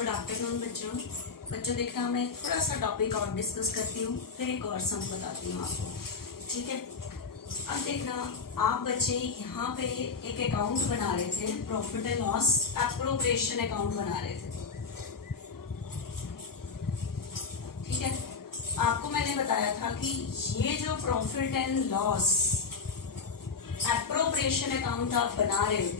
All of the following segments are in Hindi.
गुड आफ्टरनून बच्चों देखना मैं थोड़ा सा टॉपिक और डिस्कस करती हूँ, फिर एक और सम बताती हूँ आपको। ठीक है, अब देखना आप बच्चे यहाँ पे एक अकाउंट बना रहे थे, profit and loss appropriation account बना रहे थे। ठीक है, आपको मैंने बताया था कि ये जो profit and loss appropriation account आप बना रहे हो,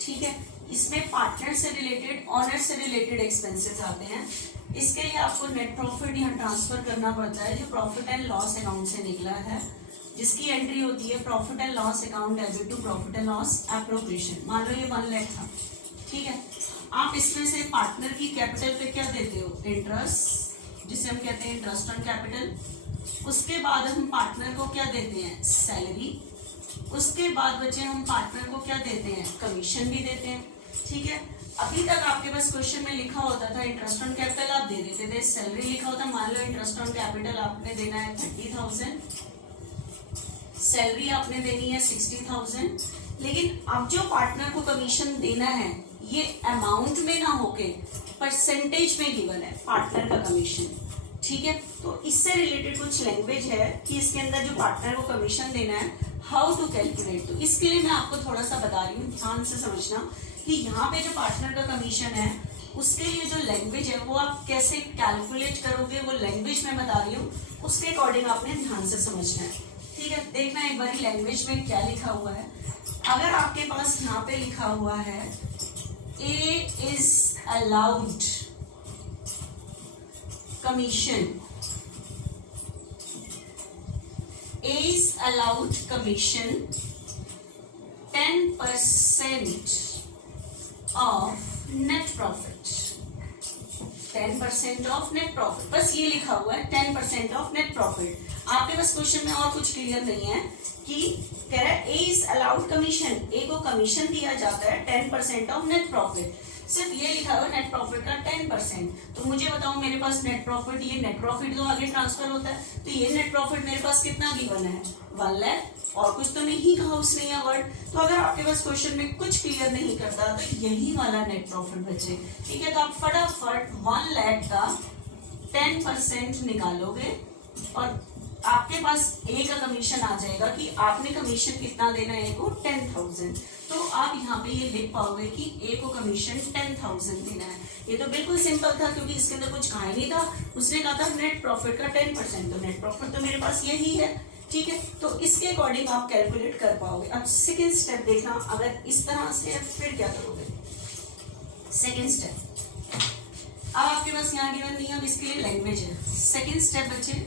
ठीक है, इसमें पार्टनर से रिलेटेड, ऑनर से रिलेटेड एक्सपेंसेस आते हैं। इसके लिए आपको नेट प्रॉफिट यहाँ ट्रांसफर करना पड़ता है जो प्रॉफिट एंड लॉस अकाउंट से निकला है, जिसकी एंट्री होती है profit and loss account debit to profit and loss appropriation. मान लो ये 1 लाख था, ठीक है, आप इसमें से पार्टनर की कैपिटल पे क्या देते हो, इंटरेस्ट, जिसे हम कहते हैं इंटरेस्ट ऑन कैपिटल। उसके बाद हम पार्टनर को क्या देते हैं, सैलरी। उसके बाद बच्चे हम पार्टनर को क्या देते हैं, कमीशन भी देते हैं। ठीक है, अभी तक आपके पास क्वेश्चन में लिखा होता था इंटरेस्ट ऑन कैपिटल आप दे देते थे, सैलरी लिखा होता, मान लो इंटरेस्ट ऑन कैपिटल आपने देना है 30,000, सैलरी आपने देनी है 60,000। लेकिन अब जो पार्टनर को कमीशन देना है ये अमाउंट में ना होके परसेंटेज में गिवन है पार्टनर का कमीशन। ठीक है, तो इससे रिलेटेड कुछ लैंग्वेज है कि इसके अंदर जो पार्टनर को कमीशन देना है हाउ टू कैलकुलेट। तो इसके लिए मैं आपको थोड़ा सा बता रही हूँ, ध्यान से समझना कि यहाँ पे जो पार्टनर का कमीशन है उसके लिए जो लैंग्वेज है वो आप कैसे कैलकुलेट करोगे, वो लैंग्वेज मैं बता रही हूँ, उसके अकॉर्डिंग आपने ध्यान से समझना है। ठीक है, देखना एक बार लैंग्वेज में क्या लिखा हुआ है। अगर आपके पास यहाँ पे लिखा हुआ है A is allowed commission, A is allowed commission 10% of net profit, 10% of net profit, बस ये लिखा हुआ है 10% of net profit। आपके पास क्वेश्चन में और कुछ क्लियर नहीं है कि कह रहा है A is allowed commission, A को कमीशन दिया जाता है 10% of net profit, सिर्फ ये लिखा हुआ नेट प्रॉफिट का 10%। तो मुझे बताओ मेरे पास नेट प्रॉफिट, ये नेट प्रॉफिट तो आगे ट्रांसफर होता है, तो ये नेट प्रॉफिट मेरे पास कितना गिवन है, 1 लाख, और कुछ तो नहीं कहा उसने या वर्ड। तो अगर आपके पास क्वेश्चन में कुछ क्लियर नहीं करता तो यही वाला नेट प्रॉफिट बचे। ठीक है, तो आप फटाफट 1 लाख का 10% निकालोगे और आपके पास ए का कमीशन आ जाएगा कि आपने कमीशन कितना देना है, ए को 10,000। तो आप यहाँ पे ये लिख पाओगे कि ए को कमीशन 10,000 देना है। ये तो बिल्कुल सिंपल था क्योंकि इसके अंदर कुछ कहा ही नहीं था, उसने कहा था नेट प्रॉफिट का 10%, तो नेट प्रॉफिट तो मेरे पास यही है। ठीक है, तो इसके अकॉर्डिंग आप कैलकुलेट कर पाओगे। अब सेकेंड स्टेप देखना, अगर इस तरह से है फिर क्या करोगे। सेकेंड स्टेप, अब आपके पास यहाँ गिवन नहीं है, अब इसके लिए लैंग्वेज है। सेकेंड स्टेप बच्चे,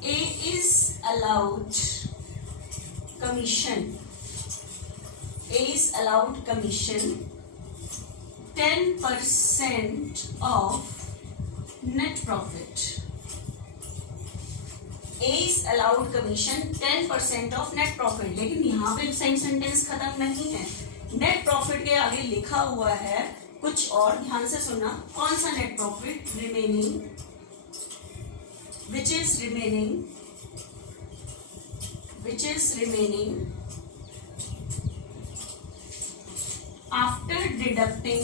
A is allowed commission, A is allowed commission 10% of net profit, A is allowed commission 10% of net profit। लेकिन यहाँ पे सेंटेंस खत्म नहीं है, नेट प्रॉफिट के आगे लिखा हुआ है कुछ और, ध्यान से सुनना। कौन सा net profit, remaining, which is remaining after deducting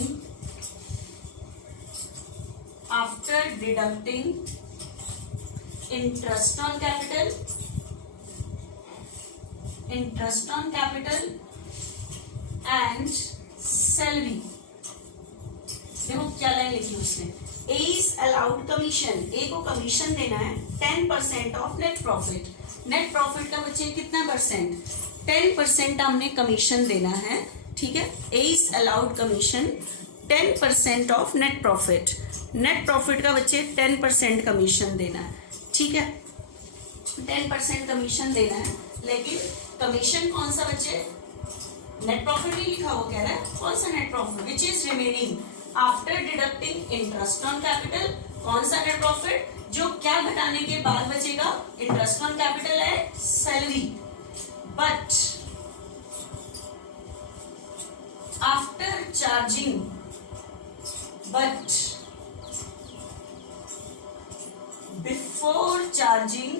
interest on capital and salary। देखो क्या लाइन लिखी उसने, A is allowed commission, A को कमीशन देना है 10% of net profit. Net profit का बच्चे कितना परसेंट, 10% हमने कमीशन देना है। ठीक है, A is allowed commission 10% of net profit, net profit का बच्चे 10% कमीशन देना है। ठीक है, 10% कमीशन देना है, लेकिन कमीशन कौन सा बच्चे, नेट प्रॉफिट नहीं लिखा हुआ, कह रहा है कौन सा net profit, which is remaining after deducting interest on capital. कौन सा नेट प्रॉफिट, जो क्या घटाने के बाद बचेगा, इंटरेस्ट ऑन कैपिटल है, salary, but after charging, before charging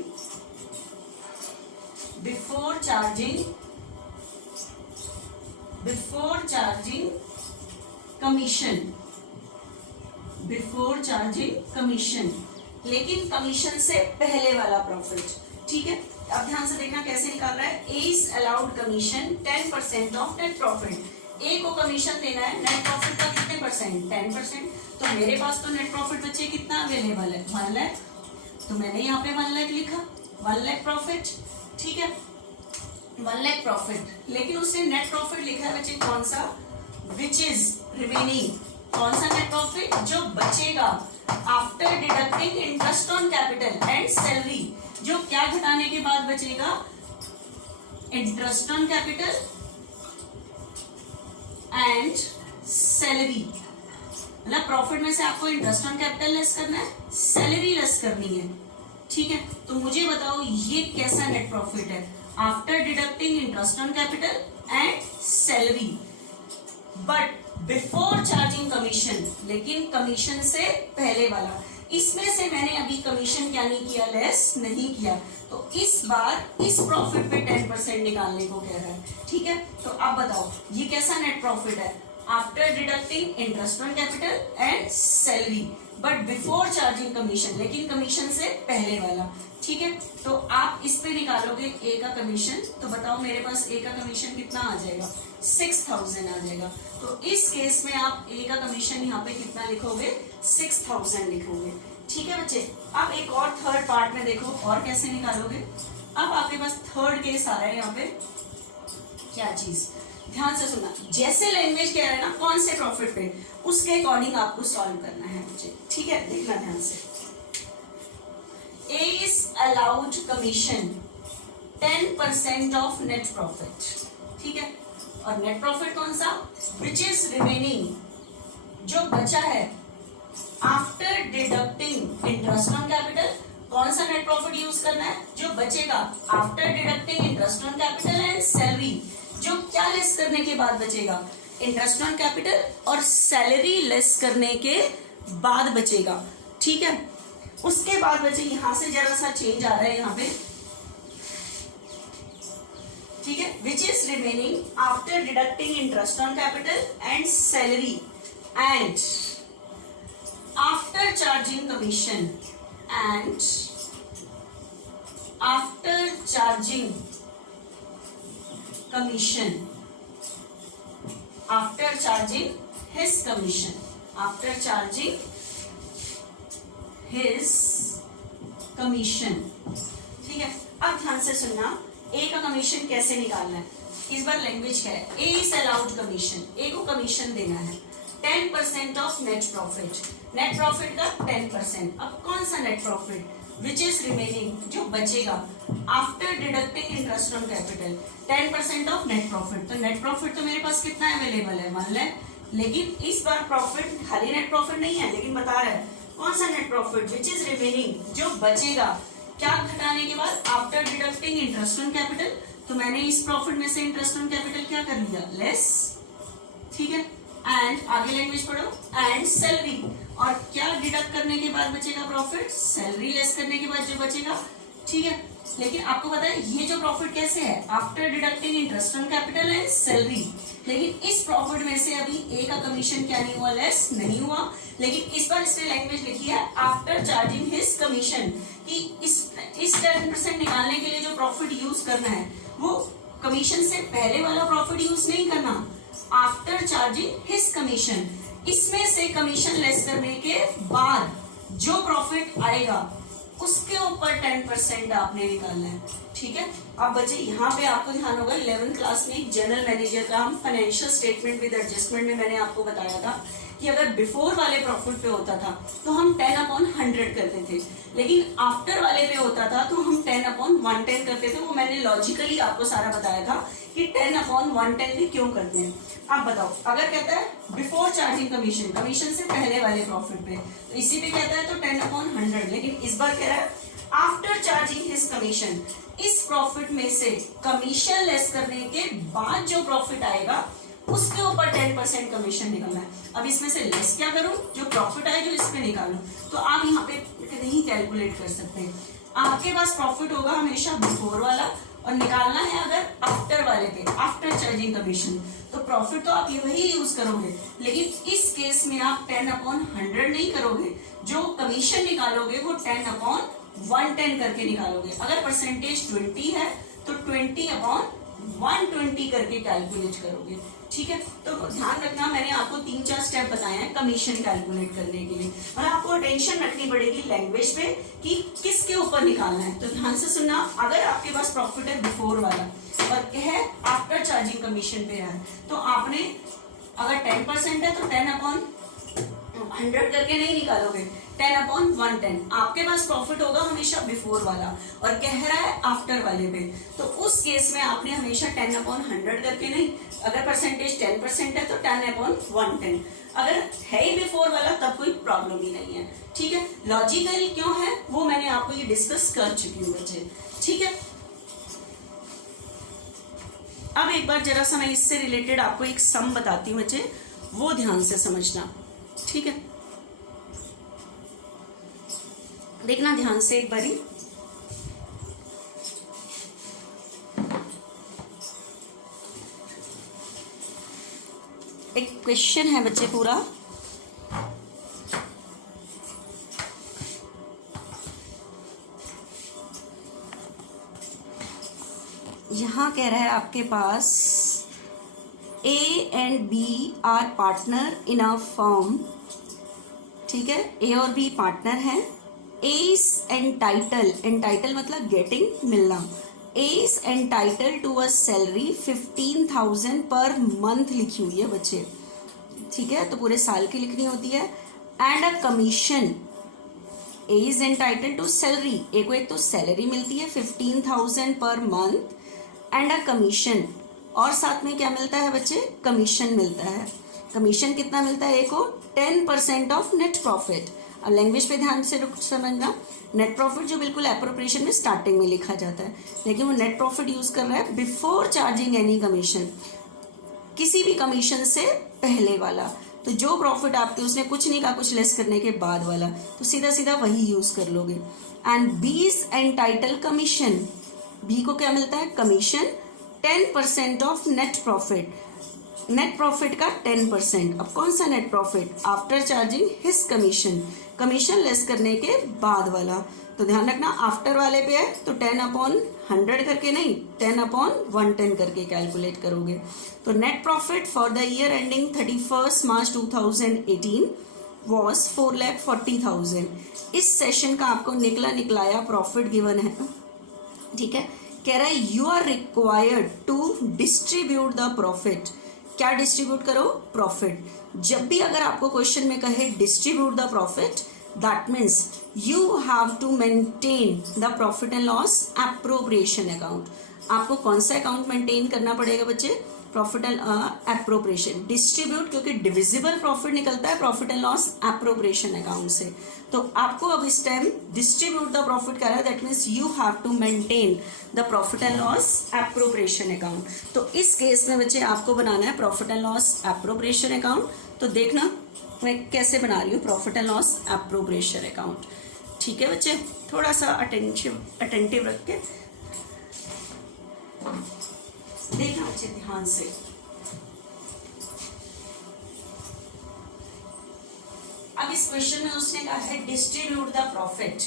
commission. Before charging commission, लेकिन कमीशन से पहले वाला प्रॉफिट। ठीक है, अब ध्यान से देखना कैसे निकाल रहा है। A is allowed commission 10% of net profit. A को कमीशन देना है नेट प्रॉफिट का कितने परसेंट, 10%। तो मेरे पास तो नेट प्रॉफिट बचे कितना अवेलेबल है, 1 लाख। तो मैंने यहाँ पे 1 लाख लिखा, 1 लाख प्रॉफिट। ठीक है, 1 लाख प्रॉफिट, लेकिन उसने नेट प्रॉफिट लिखा है बच्चे कौन सा, विच इज रिमेनिंग। कौन सा नेट प्रॉफिट, जो बचेगा after deducting interest on capital and salary. जो क्या घटाने के बाद बचेगा, interest on capital and salary. मतलब प्रॉफिट में से आपको इंटरेस्ट ऑन कैपिटल लेस करना है, सैलरी लेस करनी है। ठीक है, तो मुझे बताओ ये कैसा नेट प्रॉफिट है, after deducting interest on capital and salary but before charging commission, लेकिन कमीशन से पहले वाला। इसमें से मैंने अभी कमीशन क्या नहीं किया, लेस नहीं किया। तो इस बार इस प्रॉफिट पे 10% निकालने को कह रहा है। ठीक है, तो अब बताओ ये कैसा नेट प्रॉफिट है, after deducting interest on capital and salary but before charging commission, लेकिन कमीशन से पहले वाला। ठीक है, तो आप इस पे निकालोगे ए का कमीशन, तो बताओ मेरे पास ए का कमीशन कितना आ जाएगा, 6000 आ जाएगा। तो इस केस में आप ए का कमीशन यहाँ पे कितना लिखोगे, 6000 लिखोगे। ठीक है बच्चे, अब एक और थर्ड पार्ट में देखो और कैसे निकालोगे। अब आपके पास थर्ड केस आ रहा है यहाँ पे, क्या चीज, ध्यान से सुनना। जैसे लैंग्वेज कह रहा है ना कौन से प्रॉफिट पे, उसके अकॉर्डिंग आपको सॉल्व करना है मुझे। ठीक है, देखना ध्यान से। A is allowed commission 10% of net profit. ठीक है, और नेट प्रॉफिट कौन सा, विच इज रिमेनिंग, जो बचा है after deducting interest on capital. कौन सा नेट प्रॉफिट यूज करना है, जो बचेगा after deducting interest on capital and salary. जो क्या लेस करने के बाद बचेगा, इंटरेस्ट ऑन कैपिटल और सैलरी लेस करने के बाद बचेगा। ठीक है, उसके बाद बचे यहां से जरा सा चेंज आ रहा है यहाँ पे। ठीक है, which is remaining after deducting interest on capital and salary and after charging commission and after charging commission, after charging his commission, after charging his commission. ठीक है, अब ध्यान से सुनना, ए का कमीशन कैसे निकालना है। इस बार लैंग्वेज क्या है, ए इज अलाउड कमीशन, ए को कमीशन देना है 10% of net profit. Net profit का 10%। अब कौन सा net profit, which is remaining, जो बचेगा after deducting interest on capital 10% of net profit. तो नेट प्रॉफिट तो मेरे पास कितना अवेलेबल है, मान लें, लेकिन इस बार प्रॉफिट खाली नेट प्रॉफिट नहीं है, लेकिन बता रहा है कौन सा net profit, which is remaining, जो बचेगा क्या घटाने के बाद, after deducting interest on capital. तो मैंने इस प्रॉफिट में से इंटरेस्ट ऑन कैपिटल क्या कर लिया, लेस। ठीक है, एंड आगे लैंग्वेज पढ़ो, एंड सैलरी, और क्या डिडक्ट करने के बाद बचेगा प्रॉफिट, सैलरी लेस करने के बाद जो बचेगा। ठीक है, लेकिन आपको पता है ये जो प्रॉफिट कैसे है, after deducting interest on capital and salary. लेकिन इस प्रॉफिट में से अभी ए का कमीशन क्या नहीं हुआ, लेस नहीं हुआ, लेकिन इस बार इसने लैंग्वेज लिखी है आफ्टर चार्जिंग हिज कमीशन, कि इस 10% निकालने के लिए जो प्रॉफिट यूज करना है वो कमीशन से पहले वाला प्रॉफिट यूज नहीं करना, आफ्टर चार्जिंग हिज कमीशन। इसमें से कमीशन लेस करने के बाद जो प्रॉफिट आएगा उसके ऊपर 10% आपने निकालना है। ठीक है, अब बच्चे यहाँ पे आपको ध्यान होगा 11th क्लास में जनरल मैनेजर का हम फाइनेंशियल स्टेटमेंट विद एडजस्टमेंट में मैंने आपको बताया था कि अगर बिफोर वाले प्रॉफिट पे होता था तो हम 10/100 करते थे, लेकिन आफ्टर वाले पे होता था तो हम 10/110 करते थे। वो मैंने लॉजिकली आपको सारा बताया था कि 10/110 भी क्यों करते हैं। अब बताओ, अगर कहता है बिफोर चार्जिंग कमीशन, कमीशन से पहले वाले प्रॉफिट पे, तो इसी पे कहता है तो 10/100, लेकिन इस बार कह रहा है आफ्टर चार्जिंग हिज कमीशन। इस प्रॉफिट में से कमीशन लेस करने के बाद जो प्रॉफिट आएगा उसके ऊपर 10% कमीशन निकलना है। अब इसमें से लेस क्या करूं, जो प्रॉफिट आए जो इस पे निकालूं। तो आप यहाँ पे नहीं कैलकुलेट कर सकते, आपके पास प्रॉफिट होगा हमेशा बिफोर वाला और निकालना है अगर आफ्टर वाले पे, आफ्टर चार्जिंग कमीशन, तो प्रॉफिट तो आप ये वही यूज करोगे, लेकिन इस केस में आप 10/100 नहीं करोगे, जो कमीशन निकालोगे वो 10/110 करके निकालोगे। अगर परसेंटेज 20 है तो 20/120 करके कैलकुलेट करोगे। ठीक है, तो ध्यान रखना, मैंने आपको 3-4 स्टेप बताए हैं कमीशन कैलकुलेट करने के लिए, और आपको अटेंशन रखनी पड़ेगी लैंग्वेज पे कि किसके ऊपर निकालना है। तो ध्यान से सुनना, अगर आपके पास प्रॉफिट है बिफोर वाला और है आफ्टर चार्जिंग कमीशन पे है, तो आपने अगर 10% है तो 10/100 करके नहीं निकालोगे, 10/110। आपके पास प्रॉफिट होगा हमेशा बिफोर वाला और कह रहा है आफ्टर वाले पे, तो उस केस में आपने हमेशा 10/100 करके नहीं, अगर परसेंटेज 10% है तो 10/110, अगर है ही बिफोर वाला तब कोई प्रॉब्लम ही नहीं है। ठीक है, लॉजिकल क्यों है वो मैंने आपको ये डिस्कस कर चुकी हूँ बच्चे। ठीक है, अब एक बार जरा सा मैं इससे रिलेटेड आपको एक सम बताती हूँ बच्चे, वो ध्यान से समझना। ठीक है, देखना ध्यान से एक बारी। एक क्वेश्चन है बच्चे पूरा, यहां कह रहा है आपके पास A and B are partner in a firm. ठीक है, ए और बी पार्टनर हैं। ए इज एंटाइटल मतलब गेटिंग, मिलना। A is entitle to a salary 15,000 per month लिखी हुई है बच्चे। ठीक है, तो पूरे साल की लिखनी होती है। And a commission, A is entitle to salary, A को एक तो सैलरी मिलती है 15,000 per month, and a commission, और साथ में क्या मिलता है बच्चे, कमीशन मिलता है। कमीशन कितना मिलता है, ए को 10% ऑफ नेट प्रॉफिट। अब लैंग्वेज पे ध्यान से समझना, नेट प्रॉफिट जो बिल्कुल एप्रोप्रिएशन में स्टार्टिंग में लिखा जाता है, लेकिन वो नेट प्रॉफिट यूज कर रहा है बिफोर चार्जिंग एनी कमीशन, किसी भी कमीशन से पहले वाला। तो जो प्रॉफिट आपके, उसने कुछ नहीं कहा, कुछ लेस करने के बाद वाला, तो सीधा सीधा वही यूज कर लोगे। And B is entitle commission, B को क्या मिलता है, commission 10% of net profit, net profit का 10%। अब कौन सा net profit, after charging his commission, commission less करने के बाद वाला। तो ध्यान रखना, आफ्टर वाले पे है तो 10/100 करके नहीं, 10/110 करके कैलकुलेट करोगे। तो net profit for the year ending 31 March 2018 was 4,40,000। इस सेशन का आपको निकलाया प्रॉफिट गिवन है। ठीक है, कह रहा है you are required to distribute the profit. क्या डिस्ट्रीब्यूट करो, प्रॉफिट। जब भी अगर आपको क्वेश्चन में कहे distribute the profit, that means you have to maintain the profit and loss appropriation account. आपको कौन सा अकाउंट मेंटेन करना पड़ेगा बच्चे, प्रॉफिट एंड एप्रोप्रिएशन। डिस्ट्रीब्यूट क्योंकि डिविजिबल प्रॉफिट निकलता है profit and loss appropriation account से, तो आपको अब इस टाइम डिस्ट्रीब्यूट द प्रॉफिट कर रहा है, that means you have to maintain the profit and loss appropriation account. तो इस केस में बच्चे आपको बनाना है profit and loss appropriation account. तो देखना मैं कैसे बना रही हूँ profit and loss appropriation account. ठीक है बच्चे, थोड़ा सा अटेंटिव रख के देखना बच्चे ध्यान से। अब इस क्वेश्चन में उसने कहा है डिस्ट्रीब्यूट द प्रॉफिट।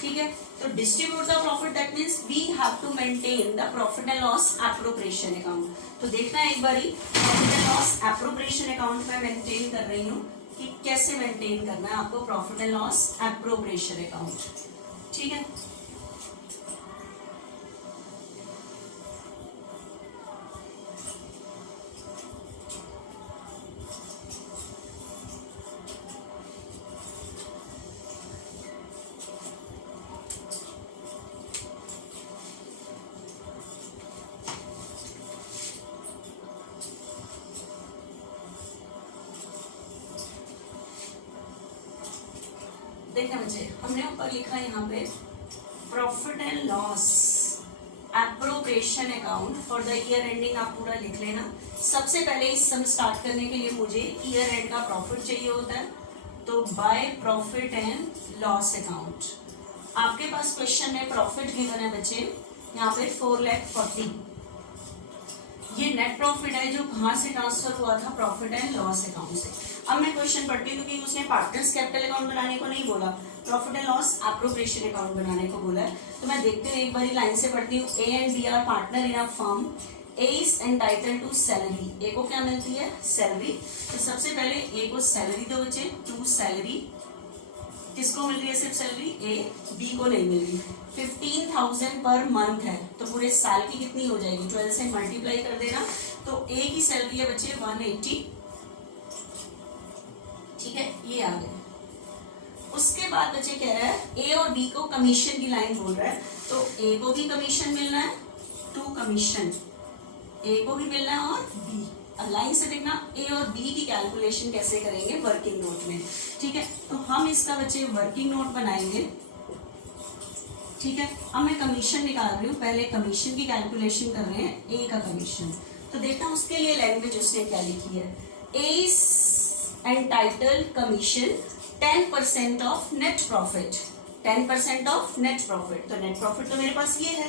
ठीक है, तो distribute the profit that means we have to maintain the profit and loss appropriation account. तो देखना एक बारी, profit and loss appropriation account में मेंटेन कर रही हूँ कि कैसे मेंटेन करना है आपको profit and loss appropriation account. ठीक है, देखना बच्चे, हमने ऊपर लिखा यहाँ पे profit and loss appropriation account for the year ending. आप पूरा लिख लेना। सबसे पहले इस सम स्टार्ट करने के लिए मुझे ईयर एंड का प्रॉफिट चाहिए होता है, तो by profit and loss account. आपके पास क्वेश्चन में प्रॉफिट गिवन है बच्चे यहाँ पे 4,40,000 ये नेट प्रॉफिट है जो कहाँ से ट्रांसफर हुआ था, प्रॉफिट एंड लॉस अकाउंट से। अब मैं क्वेश्चन पढ़ती हूँ क्योंकि उसने पार्टनर्स कैपिटल अकाउंट बनाने को नहीं बोला, profit and loss appropriation account बनाने को बोला है। तो मैं देखती हूँ, एक बारी लाइन से पढ़ती हूँ। A and B are partner in a firm, A is entitled to salary, A को क्या मिलती है, सैलरी। तो सबसे पहले ए को सैलरी दो बच्चे, टू सैलरी, किसको मिल रही है, सिर्फ सैलरी ए, बी को नहीं मिल रही। 15,000 पर मंथ है तो पूरे साल की कितनी हो जाएगी, 12 से मल्टीप्लाई कर देना। तो ए की सैलरी है बच्चे 180, ठीक है, ये आ गया। उसके बाद बच्चे कह रहा है ए और बी को कमीशन की लाइन बोल रहा है, तो ए को भी कमीशन मिलना है, टू कमीशन, ए को भी मिलना है और बी। अब लाइन से देखना ए और बी की कैलकुलेशन कैसे करेंगे वर्किंग नोट में, ठीक है। तो हम इसका बच्चे वर्किंग नोट बनाएंगे, ठीक है। अब मैं कमीशन निकाल रही हूँ, पहले कमीशन की कैलकुलेशन कर रहे हैं, ए का कमीशन। तो देखना उसके लिए लैंग्वेज उसने क्या लिखी है, A is entitled commission 10% of net profit, 10% of net profit. तो नेट प्रॉफिट तो मेरे पास ये है,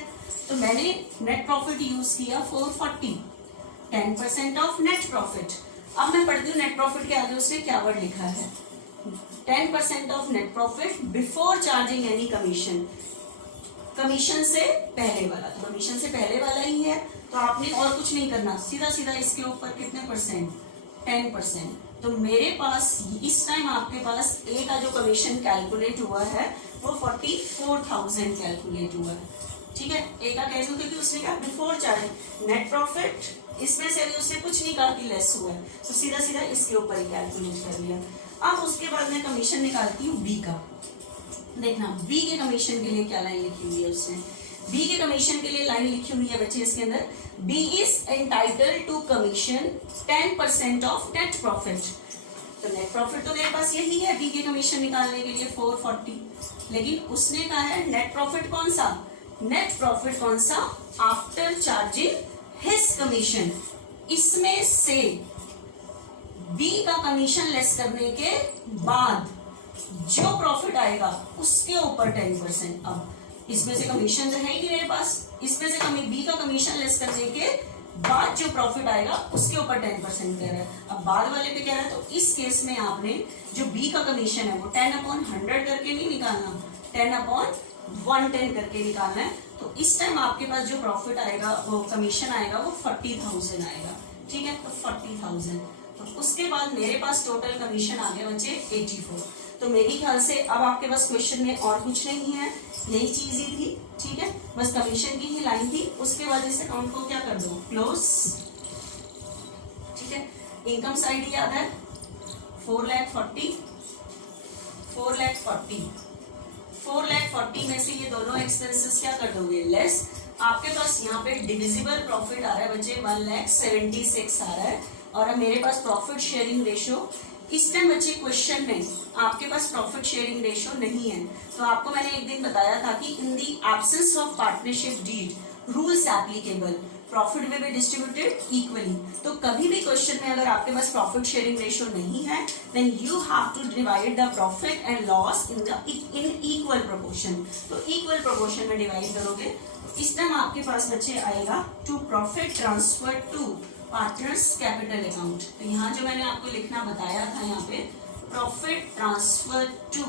तो मैंने नेट प्रॉफिट यूज किया 440, 10% ऑफ नेट प्रॉफिट। अब मैं पढ़ती हूँ नेट प्रॉफिट के आगे उसने क्या वर्ड लिखा है, 10% of net profit before charging any commission, commission से पहले वाला, तो कमीशन से पहले वाला ही है, तो आपने और कुछ नहीं करना, सीधा सीधा इसके ऊपर कितने परसेंट, 10%। तो मेरे पास इस टाइम आपके पास ए का जो कमीशन कैलकुलेट हुआ है वो 44,000 कैलकुलेट हुआ है, ठीक है। ए का कह दूं क्योंकि उसने कहा बिफोर चार्जिंग नेट प्रॉफिट, इसमें से भी उसने कुछ नहीं कहा कि लेस हुआ है, तो सीधा सीधा इसके ऊपर ही कैलकुलेट कर लिया। अब उसके बाद मैं कमीशन निकालती हूँ बी का। देखना बी के कमीशन के लिए क्या लाइन लिखी हुई है उसने, बी के कमीशन के लिए लाइन लिखी हुई है बच्चे इसके अंदर, B is entitled to commission 10% of net profit. तो नेट प्रॉफिट तो मेरे पास यही है बी के कमीशन निकालने के लिए 440, लेकिन उसने कहा है नेट प्रॉफिट कौन सा, नेट प्रॉफिट कौन सा, आफ्टर चार्जिंग हिज कमीशन, इसमें से बी का कमीशन लेस करने के बाद जो प्रॉफिट आएगा उसके ऊपर 10%। अब इसमें से कमीशन तो है ही मेरे पास, इसमें से बी का कमीशन लेस करने के बाद जो प्रॉफिट आएगा उसके ऊपर 10% कह रहा है। अब बाद वाले पे कह रहा है, तो इस केस में आपने जो बी का कमीशन है वो 10/100 करके नहीं निकालना, 10/110 करके निकालना है। तो इस टाइम आपके पास जो प्रॉफिट आएगा, वो कमीशन आएगा, वो 40,000 आएगा, ठीक है। तो 40,000, तो उसके बाद मेरे पास टोटल कमीशन आ गया बच्चे 84। तो मेरी ख्याल से अब आपके पास क्वेश्चन में और कुछ नहीं है, यही चीज ही थी, ठीक है, बस कमीशन की ही लाइन थी। उसके बाद इस अकाउंट को क्या कर दो, क्लोज, ठीक है। इनकम साइड याद है 4,40,000, 4,40,000 में से ये दोनों एक्सपेंसेस क्या कर दोगे, लेस। आपके पास यहाँ पे डिविजिबल प्रॉफिट आ रहा है बच्चे 1,76,000 आ रहा है, और अब मेरे पास प्रॉफिट शेयरिंग रेशो, इस टाइम बच्चे क्वेश्चन में आपके पास प्रॉफिट शेयरिंग रेशो नहीं है। तो आपको मैंने एक दिन बताया था कि in the absence of partnership deed rules applicable, profit will be distributed equally. तो कभी भी क्वेश्चन में अगर आपके पास प्रॉफिट शेयरिंग रेशो नहीं है, then you have to divide the profit and loss in equal proportion. तो इक्वल प्रोपोर्शन में डिवाइड करोगे, तो इस टाइम आपके पास बच्चे आएगा to profit transfer to partners capital account. तो यहाँ जो मैंने आपको लिखना बताया था, यहाँ पे profit transfer to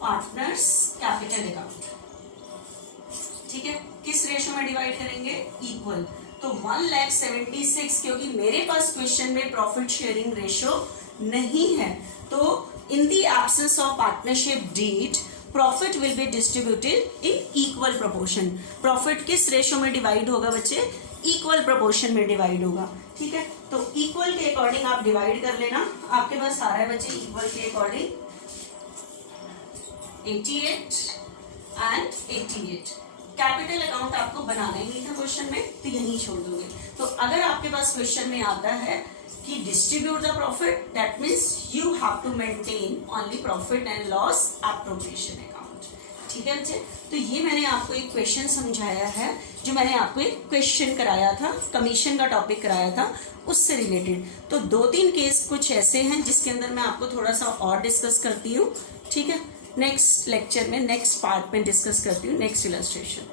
partners capital account, ठीक है। किस रेशो में डिवाइड करेंगे, इक्वल। तो 1,76,000 क्योंकि मेरे पास क्वेश्चन में प्रॉफिट शेयरिंग रेशो नहीं है, तो in the absence of partnership deed profit will be distributed in equal proportion. Profit किस रेशो में डिवाइड होगा बच्चे, इक्वल प्रोपोर्शन में डिवाइड होगा, ठीक है। तो इक्वल के अकॉर्डिंग आप डिवाइड कर लेना, आपके पास आ रहा है बच्चे इक्वल के अकॉर्डिंग 88 एंड 88। कैपिटल अकाउंट आपको बनाना ही नहीं था क्वेश्चन में, तो यहीं छोड़ दोगे। तो अगर आपके पास क्वेश्चन में आता है कि distribute the profit, that means you have to maintain only profit and loss appropriation account, ठीक है बच्चे। तो ये मैंने आपको एक क्वेश्चन समझाया है, जो मैंने आपको एक क्वेश्चन कराया था, कमीशन का टॉपिक कराया था, उससे रिलेटेड। तो 2-3 केस कुछ ऐसे हैं जिसके अंदर मैं आपको थोड़ा सा और डिस्कस करती हूँ, ठीक है। नेक्स्ट लेक्चर में, नेक्स्ट पार्ट में डिस्कस करती हूँ, नेक्स्ट इलस्ट्रेशन।